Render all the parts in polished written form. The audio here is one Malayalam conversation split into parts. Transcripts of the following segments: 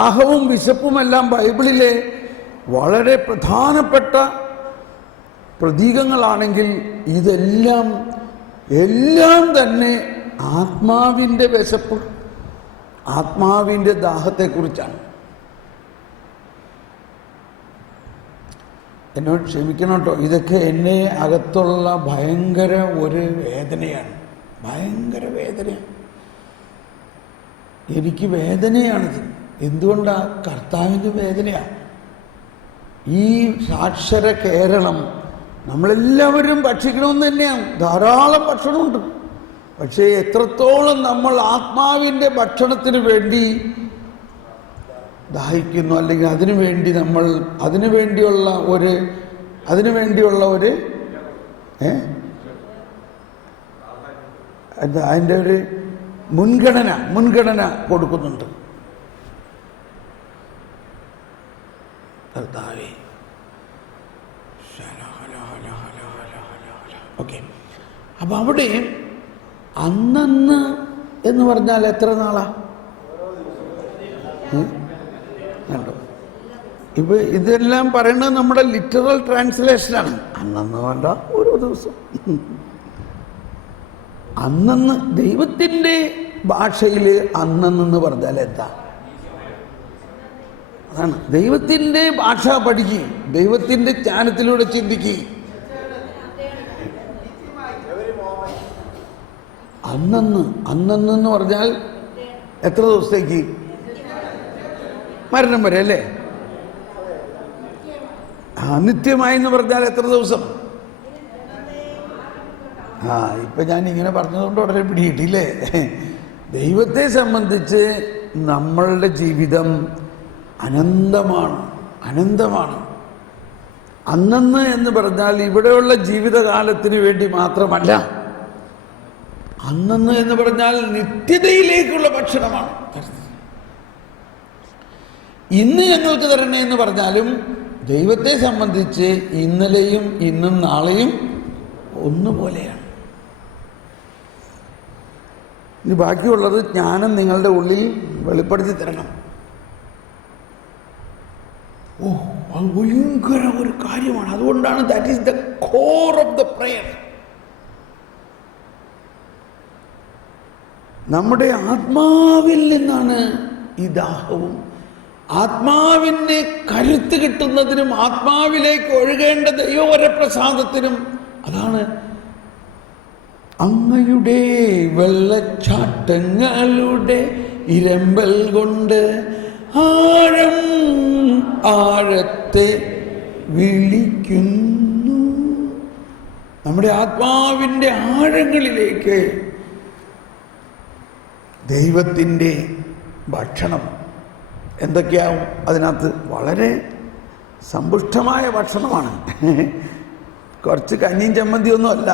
ദാഹവും വിശപ്പുമെല്ലാം ബൈബിളിലെ വളരെ പ്രധാനപ്പെട്ട പ്രതീകങ്ങളാണെങ്കിൽ ഇതെല്ലാം തന്നെ ആത്മാവിൻ്റെ വിശപ്പ്, ആത്മാവിൻ്റെ ദാഹത്തെക്കുറിച്ചാണ്. എന്നോട് ക്ഷമിക്കണം കേട്ടോ, ഇതൊക്കെ എന്നെ അകത്തുള്ള ഭയങ്കര ഒരു വേദനയാണ്, ഭയങ്കര വേദനയാണ്. എനിക്ക് വേദനയാണിത്. എന്തുകൊണ്ടാണ്? കർത്താവിൻ്റെ വേദനയാണ്. ഈ സാക്ഷര കേരളം നമ്മളെല്ലാവരും ഭക്ഷിക്കണമെന്ന് തന്നെയാണ്. ധാരാളം ഭക്ഷണമുണ്ട്. പക്ഷേ എത്രത്തോളം നമ്മൾ ആത്മാവിൻ്റെ ഭക്ഷണത്തിന് വേണ്ടി ദാഹിക്കുന്നു, അല്ലെങ്കിൽ അതിനു വേണ്ടിയുള്ള ഒരു അതിൻ്റെ ഒരു മുൻഗണന കൊടുക്കുന്നുണ്ട്. ഓക്കെ, അപ്പം അവിടെ അന്നന്ന് എന്ന് പറഞ്ഞാൽ എത്ര നാളാ? കണ്ടോ, ഇപ്പം ഇതെല്ലാം പറയുന്നത് നമ്മുടെ ലിറ്ററൽ ട്രാൻസ്ലേഷനാണ്. അന്നന്ന് വേണ്ട, ഓരോ ദിവസം. അന്നന്ന് ദൈവത്തിൻ്റെ ഭാഷയിൽ അന്നന്ന് പറഞ്ഞാൽ എന്താ? അതാണ് ദൈവത്തിൻ്റെ ഭാഷ പഠിക്കുക, ദൈവത്തിൻ്റെ ജ്ഞാനത്തിലൂടെ ചിന്തിക്കുക. അന്നെന്ന് പറഞ്ഞാൽ എത്ര ദിവസത്തേക്ക്? മരണം വരെ അല്ലേ? നിത്യമായി എന്ന് പറഞ്ഞാൽ എത്ര ദിവസം? ഇപ്പം ഞാൻ ഇങ്ങനെ പറഞ്ഞതുകൊണ്ട് ഉടനെ പിടിയിട്ടില്ലേ? ദൈവത്തെ സംബന്ധിച്ച് നമ്മളുടെ ജീവിതം അനന്തമാണ്. അന്നന്ന് എന്ന് പറഞ്ഞാൽ ഇവിടെയുള്ള ജീവിതകാലത്തിന് വേണ്ടി മാത്രമല്ല. അന്നന്ന് എന്ന് പറഞ്ഞാൽ നിത്യതയിലേക്കുള്ള ഭക്ഷണമാണ്. ഇന്ന് ഞങ്ങൾക്ക് തരണേ എന്ന് പറഞ്ഞാലും ദൈവത്തെ സംബന്ധിച്ച് ഇന്നലെയും ഇന്നും നാളെയും ഒന്നുപോലെയാണ്. ഇനി ബാക്കിയുള്ളത് ജ്ഞാനം നിങ്ങളുടെ ഉള്ളിൽ വെളിപ്പെടുത്തി തരണം. അത് ഭയങ്കര ഒരു കാര്യമാണ്. അതുകൊണ്ടാണ് that is the core of the prayer. നമ്മുടെ ആത്മാവിൽ നിന്നാണ് ഈ ദാഹവും. ആത്മാവിന് കരുത്ത് കിട്ടുന്നതിനും ആത്മാവിലേക്ക് ഒഴുകേണ്ട ദൈവവരപ്രസാദത്തിനും അതാണ് അങ്ങയുടെ വെള്ളച്ചാട്ടങ്ങളുടെ ഇരമ്പൽ കൊണ്ട് ആഴത്തെ വിളിക്കുന്നു. നമ്മുടെ ആത്മാവിൻ്റെ ആഴങ്ങളിലേക്ക് ദൈവത്തിൻ്റെ ഭക്ഷണം എന്തൊക്കെയാവും? അതിനകത്ത് വളരെ സമ്പുഷ്ടമായ ഭക്ഷണമാണ്. കുറച്ച് കഞ്ഞിയും ചമ്മന്തിയൊന്നുമല്ല,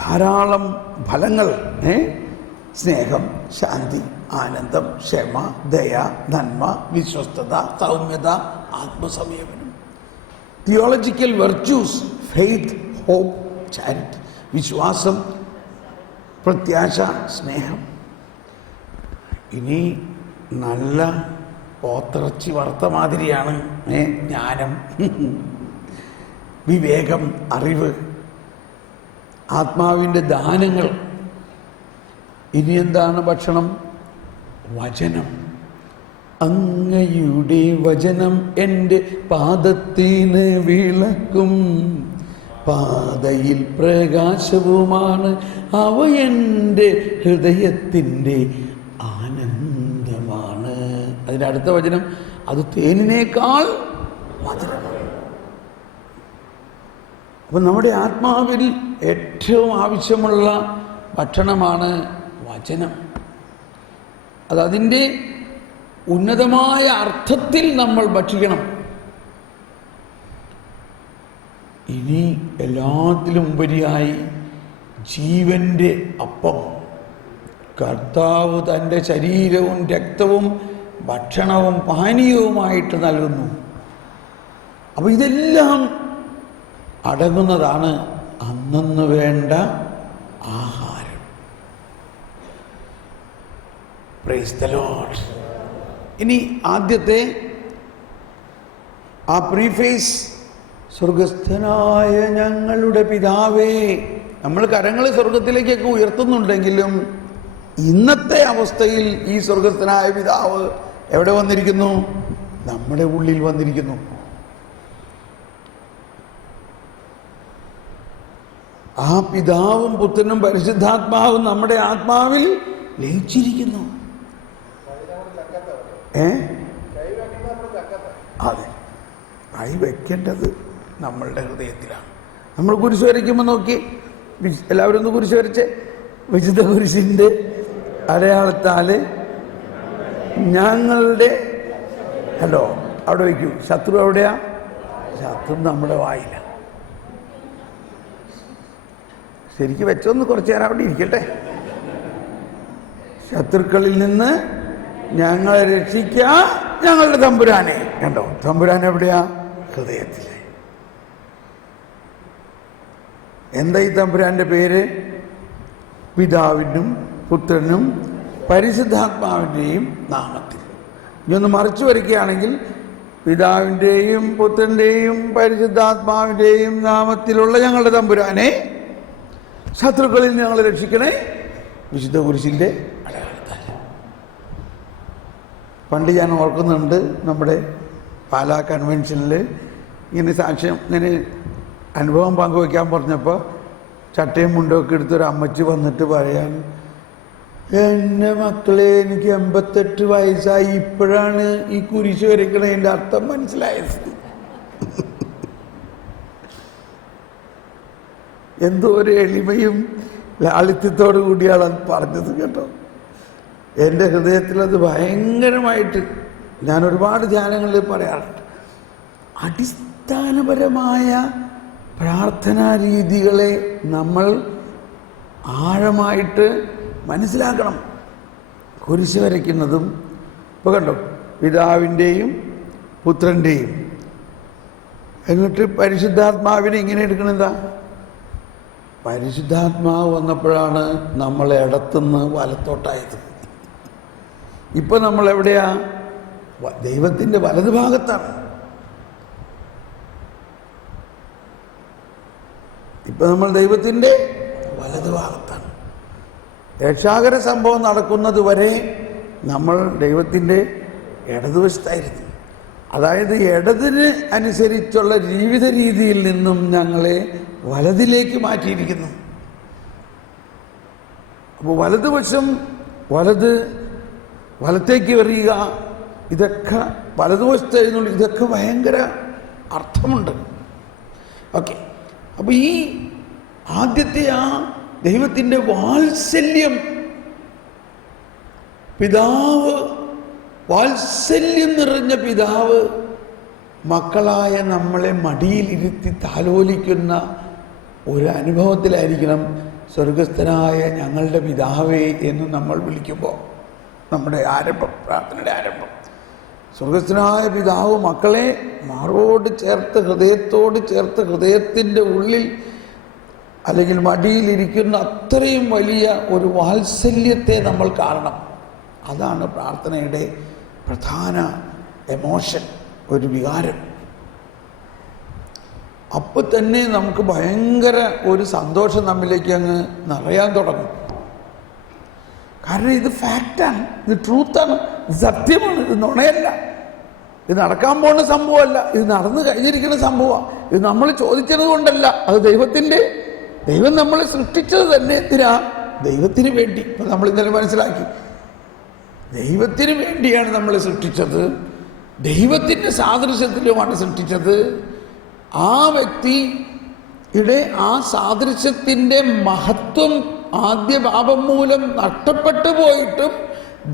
ധാരാളം ഫലങ്ങൾ. സ്നേഹം, ശാന്തി, ആനന്ദം, ക്ഷമ, ദയ, നന്മ, വിശ്വസ്തത, സൗമ്യത, ആത്മസംയമനം. Theological virtues, faith, hope, charity. വിശ്വാസം, പ്രത്യാശ, സ്നേഹം. ഇനി നല്ല പോത്തിറച്ചി വറുത്ത മാതിരിയാണ് ജ്ഞാനം, വിവേകം, അറിവ്, ആത്മാവിൻ്റെ ദാനങ്ങൾ. ഇനി എന്താണ് ഭക്ഷണം? വചനം. അങ്ങയുടെ വചനം എൻ്റെ പാദത്തിന് വിളക്കും, പാതയിൽ പ്രകാശവുമാണ്, അവ എൻ്റെ ഹൃദയത്തിൻ്റെ ആനന്ദമാണ്. അതിൻ്റെ അടുത്ത വചനം, അത് തേനിനേക്കാൾ മധുരമാണ്. അപ്പം നമ്മുടെ ആത്മാവിൽ ഏറ്റവും ആവശ്യമുള്ള ഭക്ഷണമാണ് വചനം. അതിൻ്റെ ഉന്നതമായ അർത്ഥത്തിൽ നമ്മൾ ഭക്ഷിക്കണം. ഇനി എല്ലാത്തിലും ഉപരിയായി ജീവൻ്റെ അപ്പം, കർത്താവ് തൻ്റെ ശരീരവും രക്തവും ഭക്ഷണവും പാനീയവുമായിട്ട് നൽകുന്നു. അപ്പോൾ ഇതെല്ലാം അടങ്ങുന്നതാണ് അന്നന്ന് വേണ്ട ആഹാരം. Price the Lord. ഇനി ആദ്യത്തെ ആ പ്രീഫേസ്, സ്വർഗസ്ഥനായ ഞങ്ങളുടെ പിതാവേ. നമ്മൾ കരങ്ങൾ സ്വർഗത്തിലേക്കൊക്കെ ഉയർത്തുന്നുണ്ടെങ്കിലും ഇന്നത്തെ അവസ്ഥയിൽ ഈ സ്വർഗസ്ഥനായ പിതാവ് എവിടെ വന്നിരിക്കുന്നു? നമ്മുടെ ഉള്ളിൽ വന്നിരിക്കുന്നു. ആ പിതാവും പുത്രനും പരിശുദ്ധാത്മാവും നമ്മുടെ ആത്മാവിൽ ലയിച്ചിരിക്കുന്നു. അതെ, കൈ വെക്കേണ്ടത് നമ്മളുടെ ഹൃദയത്തിലാണ്. നമ്മൾ കുരിശ് വരയ്ക്കുമ്പോൾ നോക്കി, എല്ലാവരും ഒന്ന് കുരിശ് വരച്ച്, വിശുദ്ധ കുരിശിൻ്റെ അടയാളത്താൽ ഞങ്ങളുടെ ഹലോ അവിടെ വയ്ക്കൂ. ശത്രു എവിടെയാ? ശത്രു നമ്മുടെ വായില. ശരിക്കും വെച്ചൊന്ന് കുറച്ചു നേരം അവിടെ ഇരിക്കട്ടെ. ശത്രുക്കളിൽ നിന്ന് ഞങ്ങളെ രക്ഷിക്കുക ഞങ്ങളുടെ തമ്പുരാനെ. കണ്ടോ, തമ്പുരാൻ എവിടെയാ? ഹൃദയത്തിലെ. എന്താ ഈ തമ്പുരാന്റെ പേര്? പിതാവിനും പുത്രനും പരിശുദ്ധാത്മാവിൻ്റെയും നാമത്തിൽ. ഇനിയൊന്ന് മറിച്ചു വരികയാണെങ്കിൽ, പിതാവിൻ്റെയും പുത്രൻ്റെയും പരിശുദ്ധാത്മാവിൻ്റെയും നാമത്തിലുള്ള ഞങ്ങളുടെ തമ്പുരാനെ, ശത്രുക്കളിൽ ഞങ്ങളെ രക്ഷിക്കണേ വിശുദ്ധ കുരിശിൻ്റെ അടയാളത്താൽ. പണ്ട് ഞാൻ ഓർക്കുന്നുണ്ട്, നമ്മുടെ പാലാ കൺവെൻഷനിൽ ഇങ്ങനെ സാക്ഷ്യം, ഇങ്ങനെ അനുഭവം പങ്കുവയ്ക്കാൻ പറഞ്ഞപ്പോൾ ചട്ടയും മുണ്ടൊക്കെ എടുത്തൊരു അമ്മച്ചി വന്നിട്ട് പറയാൻ, എൻ്റെ മക്കളെ, എനിക്ക് 88 വയസ്സായി, ഇപ്പോഴാണ് ഈ കുരിശ് വരയ്ക്കണതിൻ്റെ അർത്ഥം മനസ്സിലായത്. എന്തോ ഒരു എളിമയും ലാളിത്യത്തോടു കൂടിയാണ് അത് പറഞ്ഞത് കേട്ടോ. എൻ്റെ ഹൃദയത്തിൽ അത് ഭയങ്കരമായിട്ട്, ഞാൻ ഒരുപാട് ധ്യാനങ്ങളിൽ പറയാറുണ്ട്, അടിസ്ഥാനപരമായ പ്രാർത്ഥനാ രീതികളെ നമ്മൾ ആഴമായിട്ട് മനസ്സിലാക്കണം. കുരിശ് വരയ്ക്കുന്നതും ഇപ്പോൾ കണ്ടോ, പിതാവിൻ്റെയും പുത്രൻ്റെയും, എന്നിട്ട് പരിശുദ്ധാത്മാവിനെ ഇങ്ങനെ എടുക്കണെന്താ? പരിശുദ്ധാത്മാവ് വന്നപ്പോഴാണ് നമ്മൾ ഇടത്തുനിന്ന് വലത്തോട്ടായത്. ഇപ്പം നമ്മൾ എവിടെയാ? ദൈവത്തിൻ്റെ വലതു ഭാഗത്താണ്. ഇപ്പം നമ്മൾ ദൈവത്തിൻ്റെ വലതു ഭാഗത്താണ്. രക്ഷാകര സംഭവം നടക്കുന്നത് വരെ നമ്മൾ ദൈവത്തിൻ്റെ ഇടതുവശത്തായിരുന്നു. അതായത് ഇടതിന് അനുസരിച്ചുള്ള ജീവിത രീതിയിൽ നിന്നും ഞങ്ങളെ വലതിലേക്ക് മാറ്റിയിരിക്കുന്നു. അപ്പോൾ വലതുവശം, വലത്തേക്ക് എറിയുക, ഇതൊക്കെ വലതുവശത്ത് എഴുതുന്നു. ഇതൊക്കെ ഭയങ്കര അർത്ഥമുണ്ട്. ഓക്കെ, അപ്പോൾ ഈ ആദ്യത്തെ ആ ദൈവത്തിൻ്റെ വാത്സല്യം, പിതാവ്, വാത്സല്യം നിറഞ്ഞ പിതാവ് മക്കളായ നമ്മളെ മടിയിലിരുത്തി താലോലിക്കുന്ന ഒരു അനുഭവത്തിലായിരിക്കണം സ്വർഗസ്ഥനായ ഞങ്ങളുടെ പിതാവേ എന്ന് നമ്മൾ വിളിക്കുമ്പോൾ നമ്മുടെ ആരംഭം, പ്രാർത്ഥനയുടെ ആരംഭം. സ്വർഗസ്ഥനായ പിതാവ് മക്കളെ മാറോട് ചേർത്ത്, ഹൃദയത്തോട് ചേർത്ത്, ഹൃദയത്തിൻ്റെ ഉള്ളിൽ അല്ലെങ്കിൽ മടിയിലിരിക്കുന്ന അത്രയും വലിയ ഒരു വാത്സല്യത്തെ നമ്മൾ കാണണം. അതാണ് പ്രാർത്ഥനയുടെ പ്രധാന എമോഷൻ, ഒരു വികാരം. അപ്പോൾ തന്നെ നമുക്ക് ഭയങ്കര ഒരു സന്തോഷം നമ്മിലേക്ക് അങ്ങ് നിറയാൻ തുടങ്ങും. കാരണം ഇത് ഫാക്റ്റാണ്, ഇത് ട്രൂത്താണ്, ഇത് സത്യമാണ്, ഇത് നുണയല്ല, ഇത് നടക്കാൻ പോകുന്ന സംഭവമല്ല, ഇത് നടന്നു കഴിഞ്ഞിരിക്കുന്ന സംഭവമാണ്. ഇത് നമ്മൾ ചോദിച്ചത് കൊണ്ടല്ല, അത് ദൈവം നമ്മളെ സൃഷ്ടിച്ചത് തന്നെ എന്തിനാ? ദൈവത്തിന് വേണ്ടി. ഇപ്പം നമ്മൾ ഇന്നലെ മനസ്സിലാക്കി, ദൈവത്തിന് വേണ്ടിയാണ് നമ്മളെ സൃഷ്ടിച്ചത്, ദൈവത്തിൻ്റെ സാദൃശ്യത്തിലുമാണ് സൃഷ്ടിച്ചത്. ആ വ്യക്തിയുടെ ആ സാദൃശ്യത്തിൻ്റെ മഹത്വം ആദ്യ പാപം മൂലം നഷ്ടപ്പെട്ടു പോയിട്ടും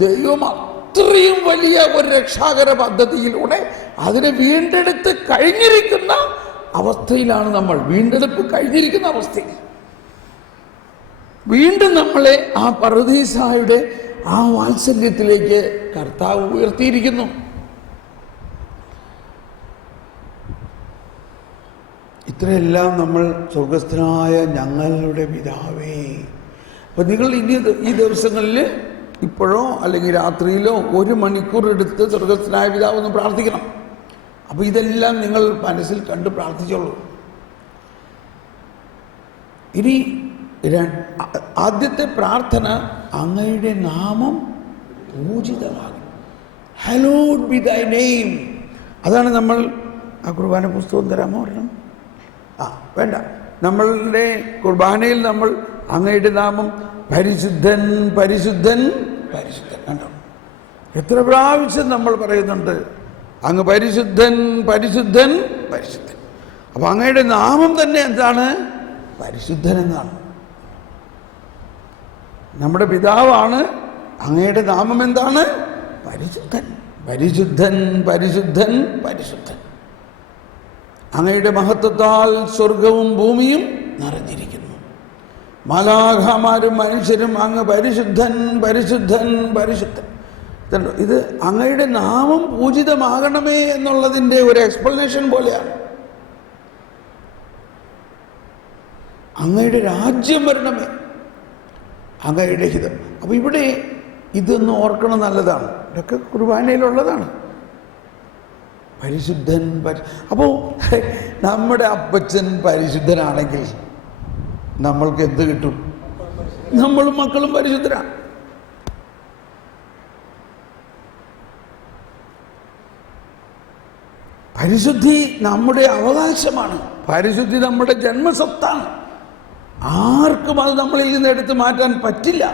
ദൈവം അത്രയും വലിയ ഒരു രക്ഷാകര പദ്ധതിയിലൂടെ അതിനെ വീണ്ടെടുത്ത് കഴിഞ്ഞിരിക്കുന്ന അവസ്ഥയിലാണ് നമ്മൾ. വീണ്ടെടുപ്പ് കഴിഞ്ഞിരിക്കുന്ന അവസ്ഥയിൽ വീണ്ടും നമ്മളെ ആ പറുദീസായുടെ ആ വാത്സല്യത്തിലേക്ക് കർത്താവ് ഉയർത്തിയിരിക്കുന്നു. ഇത്രയെല്ലാം നമ്മൾ സ്വർഗസ്ഥനായ ഞങ്ങളുടെ പിതാവേ. അപ്പം നിങ്ങൾ ഇനി ഈ ദിവസങ്ങളിൽ ഇപ്പോഴോ അല്ലെങ്കിൽ രാത്രിയിലോ 1 മണിക്കൂർ എടുത്ത് സ്വർഗസ്ഥനായ പിതാവ് ഒന്ന് പ്രാർത്ഥിക്കണം. അപ്പോൾ ഇതെല്ലാം നിങ്ങൾ മനസ്സിൽ കണ്ട് പ്രാർത്ഥിച്ചോളൂ. ഇനി ആദ്യത്തെ പ്രാർത്ഥന, അങ്ങയുടെ നാമം പൂജിതമാകും. ഹലോഡ് ബി ദൈ നെയിം. അതാണ് നമ്മൾ ആ കുർബാന പുസ്തകം തരാമോ ഒരെണ്ണം? വേണ്ട, നമ്മളുടെ കുർബാനയിൽ നമ്മൾ അങ്ങയുടെ നാമം പരിശുദ്ധൻ പരിശുദ്ധൻ പരിശുദ്ധൻ. കണ്ടോ എത്ര പ്രാവശ്യം നമ്മൾ പറയുന്നുണ്ട് അങ്ങ് പരിശുദ്ധൻ പരിശുദ്ധൻ പരിശുദ്ധൻ. അപ്പോൾ അങ്ങയുടെ നാമം തന്നെ എന്താണ്? പരിശുദ്ധൻ എന്നാണ്. നമ്മുടെ പിതാവാണ്. അങ്ങയുടെ നാമം എന്താണ്? പരിശുദ്ധൻ പരിശുദ്ധൻ പരിശുദ്ധൻ പരിശുദ്ധൻ. അങ്ങയുടെ മഹത്വത്താൽ സ്വർഗവും ഭൂമിയും നിറഞ്ഞിരിക്കുന്നു. മാലാഖമാരും മനുഷ്യരും അങ്ങ് പരിശുദ്ധൻ പരിശുദ്ധൻ പരിശുദ്ധൻ. ഇത് അങ്ങയുടെ നാമം പൂജിതമാകണമേ എന്നുള്ളതിൻ്റെ ഒരു എക്സ്പ്ലനേഷൻ പോലെയാണ്. അങ്ങയുടെ രാജ്യം വരണമേ, അങ്ങയുടെ ഹിതം. അപ്പോൾ ഇവിടെ ഇതൊന്ന് ഓർക്കണം, നല്ലതാണ്. ഇതൊക്കെ കുർബാനയിലുള്ളതാണ്. പരിശുദ്ധൻ അപ്പോൾ നമ്മുടെ അപ്പച്ചൻ പരിശുദ്ധനാണെങ്കിൽ നമ്മൾക്ക് എന്ത് കിട്ടും? നമ്മളും മക്കളും പരിശുദ്ധരാണ്. പരിശുദ്ധി നമ്മുടെ അവകാശമാണ്. പരിശുദ്ധി നമ്മുടെ ജന്മസ്വത്താണ്. ആർക്കും അത് നമ്മളിൽ നിന്ന് എടുത്ത് മാറ്റാൻ പറ്റില്ല.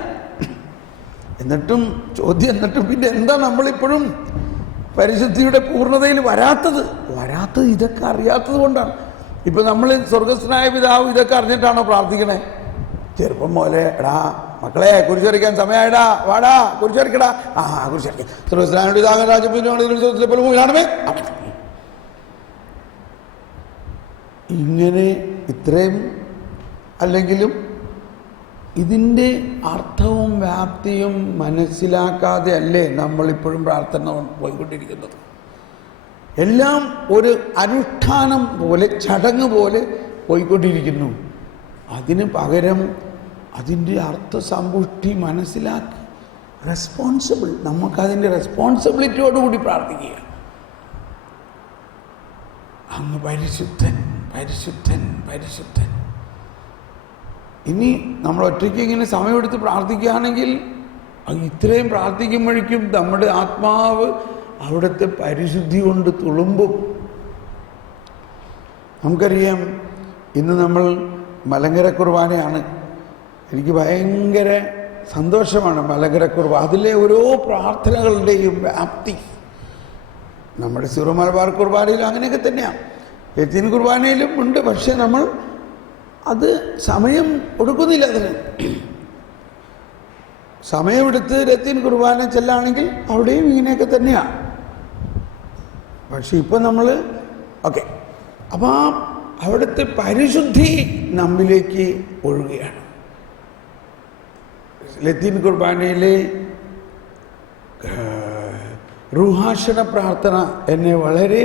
എന്നിട്ടും പിന്നെ എന്താ നമ്മളിപ്പോഴും പരിശുദ്ധിയുടെ പൂർണ്ണതയിൽ വരാത്തത് ഇതൊക്കെ അറിയാത്തത് കൊണ്ടാണ്. ഇപ്പം നമ്മൾ സ്വർഗസ്ഥനായ പിതാവ് ഇതൊക്കെ അറിഞ്ഞിട്ടാണോ പ്രാർത്ഥിക്കണേ? ചെറുപ്പം പോലെ എടാ മക്കളെ കുരിശരിക്കാൻ സമയമായിടാ, വാടാ കുരിശരിക്കടാ, കുരിശരിക്കാം. സ്വർഗസ്ഥനായ പിതാവ് രാജപൂജാണമേ. ഇങ്ങനെ ഇത്രയും അല്ലെങ്കിലും ഇതിൻ്റെ അർത്ഥവും വ്യാപ്തിയും മനസ്സിലാക്കാതെ അല്ലേ നമ്മളിപ്പോഴും പ്രാർത്ഥന പോയിക്കൊണ്ടിരിക്കുന്നത്. എല്ലാം ഒരു അനുഷ്ഠാനം പോലെ, ചടങ്ങ് പോലെ പോയിക്കൊണ്ടിരിക്കുന്നു. അതിന് പകരം അതിൻ്റെ അർത്ഥസമ്പുഷ്ടി മനസ്സിലാക്കി നമുക്കതിൻ്റെ റെസ്പോൺസിബിലിറ്റിയോടുകൂടി പ്രാർത്ഥിക്കുക. അങ്ങ് പരിശുദ്ധൻ പരിശുദ്ധൻ പരിശുദ്ധൻ. ഇനി നമ്മൾ ഒറ്റയ്ക്ക് ഇങ്ങനെ സമയമെടുത്ത് പ്രാർത്ഥിക്കുകയാണെങ്കിൽ ഇത്രയും പ്രാർത്ഥിക്കുമ്പോഴേക്കും നമ്മുടെ ആത്മാവ് അവിടുത്തെ പരിശുദ്ധി കൊണ്ട് തുളുമ്പും. നമുക്കറിയാം, ഇന്ന് നമ്മൾ മലങ്കര കുർബാനയാണ്. എനിക്ക് ഭയങ്കര സന്തോഷമാണ് മലങ്കര കുർബാന. അതിലെ ഓരോ പ്രാർത്ഥനകളുടെയും വ്യാപ്തി നമ്മുടെ സിറോ മലബാർ കുർബാനയിലും അങ്ങനെയൊക്കെ തന്നെയാണ്. ലത്തീൻ കുർബാനയിലും ഉണ്ട്. പക്ഷെ നമ്മൾ അത് സമയം കൊടുക്കുന്നില്ല. അതിന് സമയമെടുത്ത് ലത്തീൻ കുർബാന ചെല്ലാണെങ്കിൽ അവിടെയും ഇങ്ങനെയൊക്കെ തന്നെയാണ്. പക്ഷെ ഇപ്പം നമ്മൾ അപ്പം അവിടുത്തെ പരിശുദ്ധി നമ്മിലേക്ക് ഒഴുകുകയാണ്. ലത്തീൻ കുർബാനയിലെ റുഹാഷണ പ്രാർത്ഥന എന്നെ വളരെ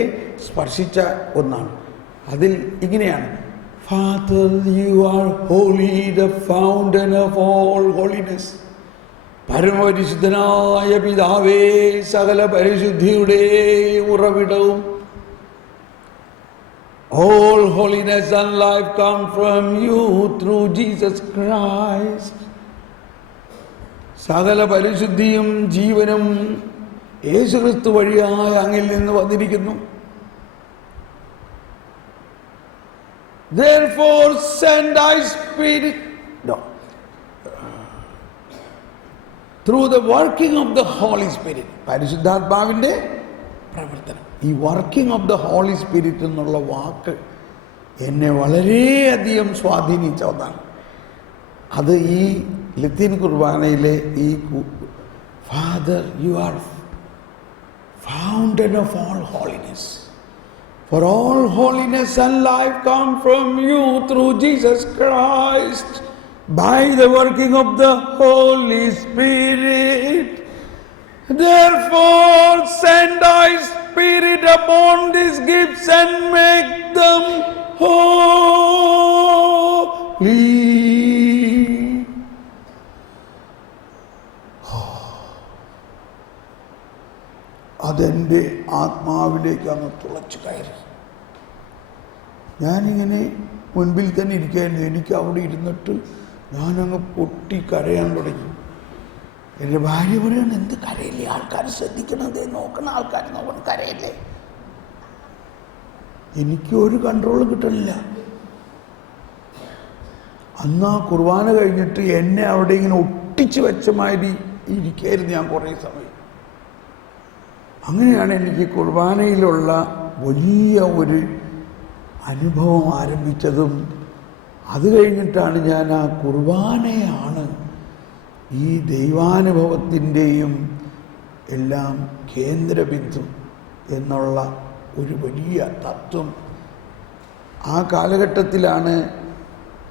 സ്പർശിച്ച ഒന്നാണ്. അതിൽ ഇങ്ങനെയാണ്: Father, you are holy, the fountain of all holiness. പരമപരിശുദ്ധനായ പിതാവേ, സകല പരിശുദ്ധിയുടെ ഉറവിടവും. All holiness and life come from you through Jesus Christ. സകല പരിശുദ്ധിയും ജീവനും യേശുക്രിസ്തു വഴിയായ അങ്ങിൽ നിന്ന് വന്നിരിക്കുന്നു. Therefore send thy spirit through the working of the Holy Spirit. പരിശുദ്ധാത്മാവിൻ്റെ പ്രവർത്തനം. ഈ working of the holy spirit എന്നുള്ള വാക്ക് എന്നെ വളരെയധികം സ്വാധീനിച്ച ഒന്നാണ്. അത് ഈ ലത്തീൻ കുർബാനയിലെ ഈ father, you are fountain of all holiness. For all holiness and life come from you through Jesus Christ by the working of the Holy Spirit. Therefore send thy Spirit upon these gifts and make them holy. അതെൻ്റെ ആത്മാവിലേക്ക് അങ്ങ് തുളച്ചു കയറി. ഞാനിങ്ങനെ മുൻപിൽ തന്നെ ഇരിക്കുകയായിരുന്നു. എനിക്ക് അവിടെ ഇരുന്നിട്ട് ഞാനങ്ങ് പൊട്ടി കരയാൻ തുടങ്ങി. എൻ്റെ ഭാര്യ പറയാണ്, എന്ത് കരയില്ലേ, ആൾക്കാർ ശ്രദ്ധിക്കണത്, നോക്കണ ആൾക്കാർ നോക്കണം, കരയില്ലേ. എനിക്ക് ഒരു കൺട്രോളും കിട്ടണില്ല. അന്ന് ആ കുർബാന കഴിഞ്ഞിട്ട് എന്നെ അവിടെ ഇങ്ങനെ ഒട്ടിച്ച് വെച്ച മാതിരി ഇരിക്കുകയായിരുന്നു ഞാൻ കുറേ സമയം. അങ്ങനെയാണ് എനിക്ക് കുർബാനയിലുള്ള വലിയ ഒരു അനുഭവം ആരംഭിച്ചതും. അത് കഴിഞ്ഞിട്ടാണ് ഞാൻ ആ കുർബാനയാണ് ഈ ദൈവാനുഭവത്തിൻ്റെയും എല്ലാം കേന്ദ്രബിന്ദു എന്നുള്ള ഒരു വലിയ തത്വം ആ കാലഘട്ടത്തിലാണ്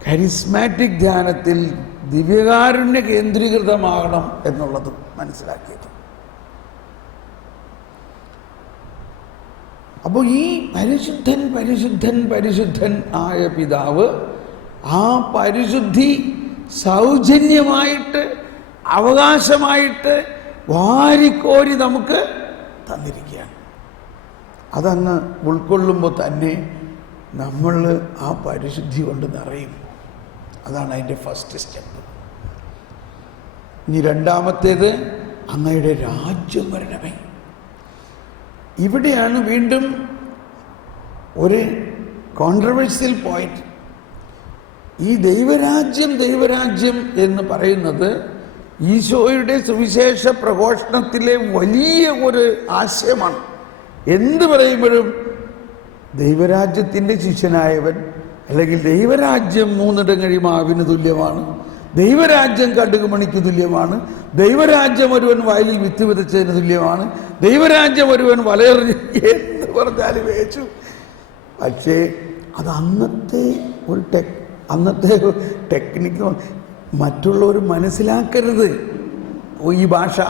കരിസ്മാറ്റിക് ധ്യാനത്തിൽ ദിവ്യകാരുണ്യ കേന്ദ്രീകൃതമാകണം എന്നുള്ളത് മനസ്സിലാക്കിയത്. അപ്പോൾ ഈ പരിശുദ്ധൻ പരിശുദ്ധൻ പരിശുദ്ധൻ ആയ പിതാവ് ആ പരിശുദ്ധി സൗജന്യമായിട്ട് അവകാശമായിട്ട് വാരിക്കോരി നമുക്ക് തന്നിരിക്കുകയാണ്. അതങ്ങ് ഉൾക്കൊള്ളുമ്പോൾ തന്നെ നമ്മൾ ആ പരിശുദ്ധി കൊണ്ട് നിറയും. അതാണ് അതിൻ്റെ ഫസ്റ്റ് സ്റ്റെപ്പ്. ഇനി രണ്ടാമത്തേത്, അങ്ങയുടെ രാജ്യം വരണമേ. ഇവിടെയാണ് വീണ്ടും ഒരു കോൺട്രവേഴ്സ്യൽ പോയിന്റ്. ഈ ദൈവരാജ്യം ദൈവരാജ്യം എന്ന് പറയുന്നത് ഈശോയുടെ സുവിശേഷ പ്രഘോഷണത്തിലെ വലിയ ഒരു ആശയമാണ്. എന്ത് പറയുമ്പോഴും ദൈവരാജ്യത്തിൻ്റെ ശിഷ്യനായവൻ, അല്ലെങ്കിൽ ദൈവരാജ്യം മൂന്നിടങ്ങഴി മാവിന് തുല്യമാണ്, ദൈവരാജ്യം കടുകുമണിക്ക് തുല്യമാണ്, ദൈവരാജ്യം ഒരുവൻ വയലിൽ വിത്ത് വിതച്ചതിന് തുല്യമാണ്, ദൈവരാജ്യം ഒരുവൻ വലയെറിഞ്ഞ് എന്ന് പറഞ്ഞാൽ വേച്ചു. പക്ഷേ അത് അന്നത്തെ ടെക്നിക്ക് മറ്റുള്ളവർ മനസ്സിലാക്കരുത്. ഈ ഭാഷ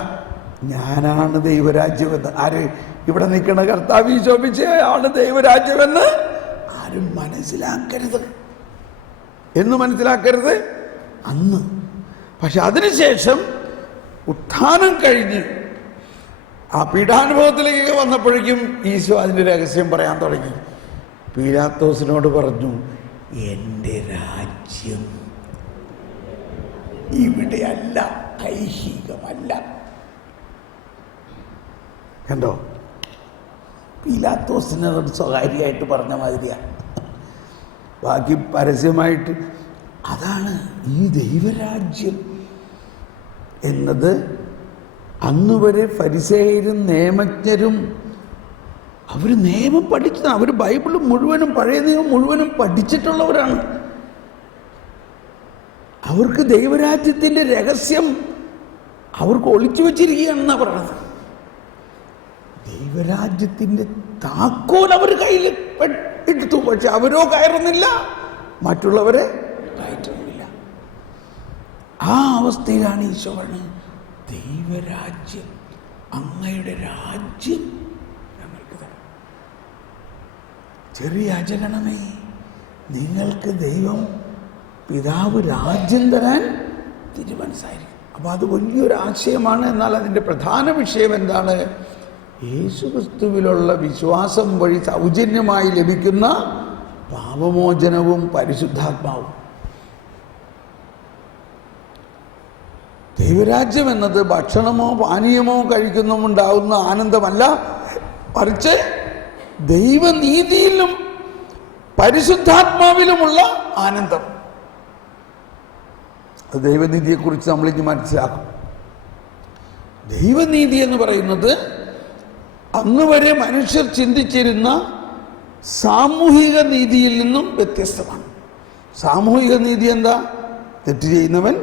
ഞാനാണ് ദൈവരാജ്യമെന്ന്, ആര് ഇവിടെ നിൽക്കണ കർത്താവ് ശോഭിച്ച് ആണ് ദൈവരാജ്യമെന്ന് ആരും മനസ്സിലാക്കരുത് എന്ന് മനസ്സിലാക്കരുത് അന്ന്. പക്ഷെ അതിനുശേഷം ഉത്ഥാനം കഴിഞ്ഞ് ആ പീഠാനുഭവത്തിലേക്ക് വന്നപ്പോഴേക്കും ഈശോ അതിൻ്റെ രഹസ്യം പറയാൻ തുടങ്ങി. പീലാത്തോസിനോട് പറഞ്ഞു, എൻ്റെ രാജ്യം ഇവിടെയല്ല, ഐഹികമല്ല. കണ്ടോ, പീലാത്തോസിനെ സ്വകാര്യമായിട്ട് പറഞ്ഞ മാതിരിയാണ്, ബാക്കി പരസ്യമായിട്ട്. അതാണ് ഈ ദൈവരാജ്യം എന്നത്. അന്നുവരെ ഫരിസേയരും നിയമജ്ഞരും അവർ നിയമം പഠിച്ചതാണ്. അവർ ബൈബിൾ മുഴുവനും പഴയ നിയമം മുഴുവനും പഠിച്ചിട്ടുള്ളവരാണ്. അവർക്ക് ദൈവരാജ്യത്തിൻ്റെ രഹസ്യം അവർക്ക് ഒളിച്ചു വച്ചിരിക്കുകയാണെന്നാണ് പറയുന്നത്. ദൈവരാജ്യത്തിൻ്റെ താക്കോൽ അവർ കയ്യിൽ എടുത്തു, പക്ഷെ അവരോ കയറുന്നില്ല, മറ്റുള്ളവരെ കയറ്റുന്നില്ല. ആ അവസ്ഥയിലാണ് ഈശോ പറഞ്ഞത്, ദൈവരാജ്യം, അങ്ങയുടെ രാജ്യം ഞങ്ങൾക്ക് തരണം. ചെറിയ അജഗണമേ, നിങ്ങൾക്ക് ദൈവം പിതാവ് രാജ്യം തരാൻ തീരുമാനിച്ചായിരിക്കും. അപ്പോൾ അത് വലിയൊരു ആശയമാണ്. എന്നാൽ അതിൻ്റെ പ്രധാന വിഷയം എന്താണ്? യേശുക്രിസ്തുവിലുള്ള വിശ്വാസം വഴി സൗജന്യമായി ലഭിക്കുന്ന പാപമോചനവും പരിശുദ്ധാത്മാവും. ദൈവരാജ്യം എന്നത് ഭക്ഷണമോ പാനീയമോ കഴിക്കുന്നുമുണ്ടാവുന്ന ആനന്ദമല്ല, മറിച്ച് ദൈവനീതിയിലും പരിശുദ്ധാത്മാവിലുമുള്ള ആനന്ദം. അത് ദൈവനീതിയെക്കുറിച്ച് നമ്മളിനി മനസ്സിലാക്കും. ദൈവനീതി എന്ന് പറയുന്നത് അന്ന് വരെ മനുഷ്യർ ചിന്തിച്ചിരുന്ന സാമൂഹിക നീതിയിൽ നിന്നും വ്യത്യസ്തമാണ്. സാമൂഹിക നീതി എന്താ? തെറ്റ് ചെയ്യുന്നവൻ